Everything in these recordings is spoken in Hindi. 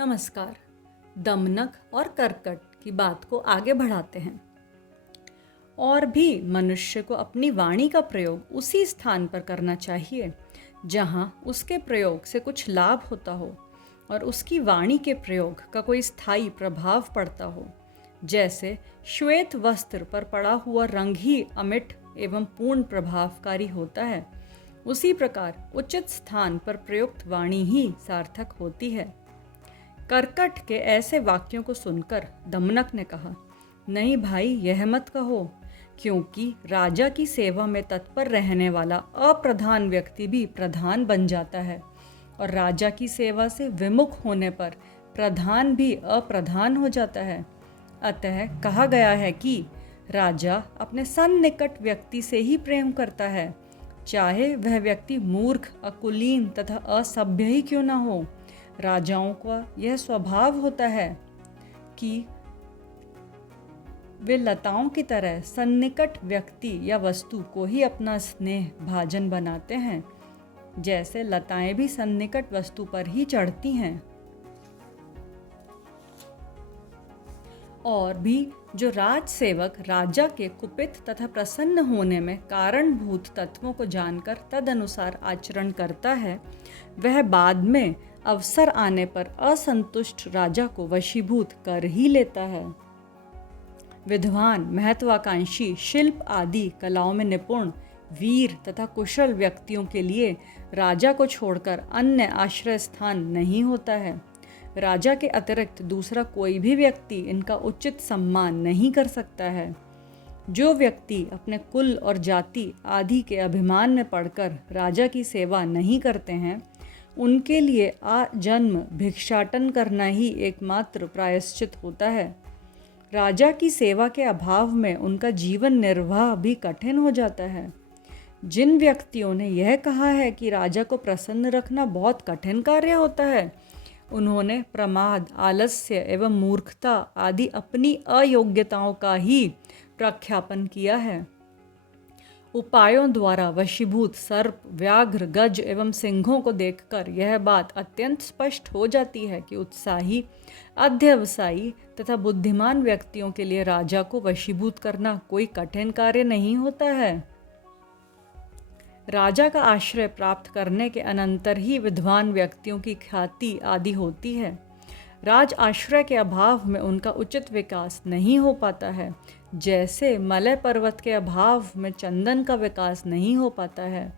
नमस्कार। दमनक और कर्कट की बात को आगे बढ़ाते हैं। और भी मनुष्य को अपनी वाणी का प्रयोग उसी स्थान पर करना चाहिए जहाँ उसके प्रयोग से कुछ लाभ होता हो और उसकी वाणी के प्रयोग का कोई स्थायी प्रभाव पड़ता हो। जैसे श्वेत वस्त्र पर पड़ा हुआ रंग ही अमिट एवं पूर्ण प्रभावकारी होता है, उसी प्रकार उचित स्थान पर प्रयुक्त वाणी ही सार्थक होती है। कर्कट के ऐसे वाक्यों को सुनकर दमनक ने कहा, नहीं भाई, यह मत कहो, क्योंकि राजा की सेवा में तत्पर रहने वाला अप्रधान व्यक्ति भी प्रधान बन जाता है और राजा की सेवा से विमुख होने पर प्रधान भी अप्रधान हो जाता है। अतः कहा गया है कि राजा अपने सन्निकट व्यक्ति से ही प्रेम करता है, चाहे वह व्यक्ति मूर्ख, अकुलीन तथा असभ्य ही क्यों न हो। राजाओं का यह स्वभाव होता है कि वे लताओं की तरह सन्निकट व्यक्ति या वस्तु को ही अपना स्नेह भाजन बनाते हैं, जैसे लताएं भी सन्निकट वस्तु पर ही चढ़ती हैं। और भी जो राजसेवक राजा के कुपित तथा प्रसन्न होने में कारणभूत तत्वों को जानकर तदनुसार आचरण करता है, वह बाद में अवसर आने पर असंतुष्ट राजा को वशीभूत कर ही लेता है। विद्वान, महत्वाकांक्षी, शिल्प आदि कलाओं में निपुण, वीर तथा कुशल व्यक्तियों के लिए राजा को छोड़कर अन्य आश्रय स्थान नहीं होता है। राजा के अतिरिक्त दूसरा कोई भी व्यक्ति इनका उचित सम्मान नहीं कर सकता है। जो व्यक्ति अपने कुल और जाति आदि के अभिमान में पड़कर राजा की सेवा नहीं करते हैं, उनके लिए आजन्म भिक्षाटन करना ही एकमात्र प्रायश्चित होता है। राजा की सेवा के अभाव में उनका जीवन निर्वाह भी कठिन हो जाता है। जिन व्यक्तियों ने यह कहा है कि राजा को प्रसन्न रखना बहुत कठिन कार्य होता है, उन्होंने प्रमाद, आलस्य एवं मूर्खता आदि अपनी अयोग्यताओं का ही प्रख्यापन किया है। उपायों द्वारा वशीभूत सर्प, व्याघ्र, गज एवं सिंहों को देखकर यह बात अत्यंत स्पष्ट हो जाती है कि उत्साही, अध्यवसायी तथा बुद्धिमान व्यक्तियों के लिए राजा को वशीभूत करना कोई कठिन कार्य नहीं होता है। राजा का आश्रय प्राप्त करने के अनंतर ही विद्वान व्यक्तियों की ख्याति आदि होती है। राज आश्रय के अभाव में उनका उचित विकास नहीं हो पाता है, जैसे मलय पर्वत के अभाव में चंदन का विकास नहीं हो पाता है।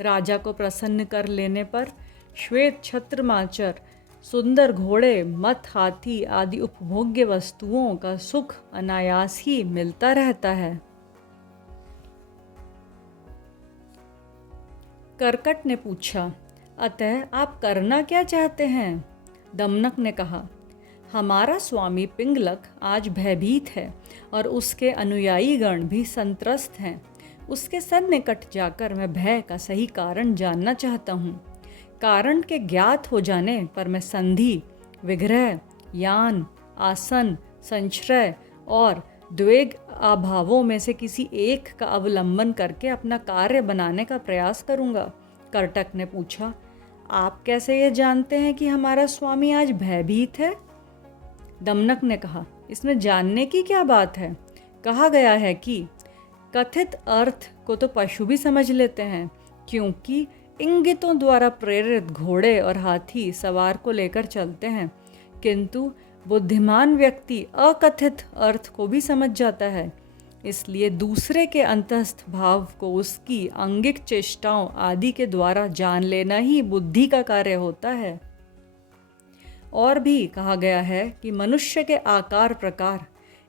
राजा को प्रसन्न कर लेने पर श्वेत छत्रमाचर, सुंदर घोड़े, मत हाथी आदि उपभोग्य वस्तुओं का सुख अनायास ही मिलता रहता है। कर्कट ने पूछा, अतः आप करना क्या चाहते हैं? दमनक ने कहा, हमारा स्वामी पिंगलक आज भयभीत है और उसके अनुयायी गण भी संत्रस्त हैं। उसके सन्निकट जाकर मैं भय का सही कारण जानना चाहता हूँ। कारण के ज्ञात हो जाने पर मैं संधि, विग्रह, यान, आसन, संश्रय और द्वेग अभावों में से किसी एक का अवलंबन करके अपना कार्य बनाने का प्रयास करूँगा। कर्कट ने पूछा, आप कैसे यह जानते हैं कि हमारा स्वामी आज भयभीत है? दमनक ने कहा, इसमें जानने की क्या बात है? कहा गया है कि कथित अर्थ को तो पशु भी समझ लेते हैं, क्योंकि इंगितों द्वारा प्रेरित घोड़े और हाथी सवार को लेकर चलते हैं, किंतु बुद्धिमान व्यक्ति अकथित अर्थ को भी समझ जाता है। इसलिए दूसरे के अंतस्थ भाव को उसकी अंगिक चेष्टाओं आदि के द्वारा जान लेना ही बुद्धि का कार्य होता है। और भी कहा गया है कि मनुष्य के आकार प्रकार,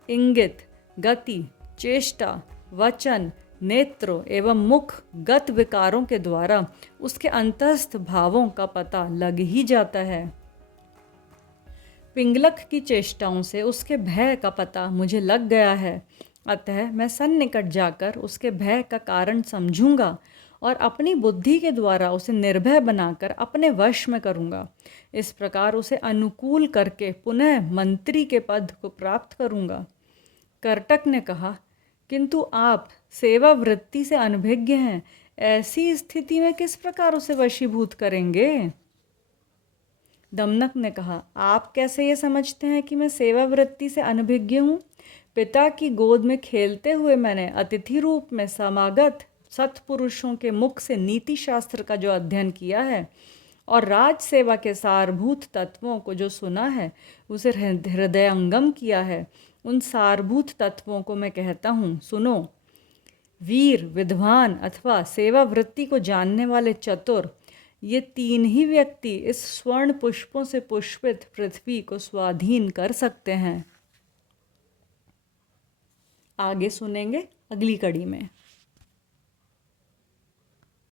इंगित, गति, चेष्टा, वचन, नेत्र एवं मुख गत विकारों के द्वारा उसके अंतस्थ भावों का पता लग ही जाता है। पिंगलक की चेष्टाओं से उसके भय का पता मुझे लग गया है, अतः मैं सन्निकट जाकर उसके भय का कारण समझूंगा और अपनी बुद्धि के द्वारा उसे निर्भय बनाकर अपने वश में करूंगा। इस प्रकार उसे अनुकूल करके पुनः मंत्री के पद को प्राप्त करूंगा। कर्कट ने कहा, किंतु आप सेवा वृत्ति से अनभिज्ञ हैं, ऐसी स्थिति में किस प्रकार उसे वशीभूत करेंगे? दमनक ने कहा, आप कैसे ये समझते हैं कि मैं सेवा वृत्ति से अनभिज्ञ हूँ? पिता की गोद में खेलते हुए मैंने अतिथि रूप में समागत सत्पुरुषों के मुख से नीति शास्त्र का जो अध्ययन किया है और राज सेवा के सारभूत तत्वों को जो सुना है उसे हृदयंगम किया है, उन सारभूत तत्वों को मैं कहता हूँ, सुनो। वीर, विद्वान अथवा सेवा वृत्ति को जानने वाले चतुर, ये तीन ही व्यक्ति इस स्वर्ण पुष्पों से पुष्पित पृथ्वी को स्वाधीन कर सकते हैं। आगे सुनेंगे अगली कड़ी में।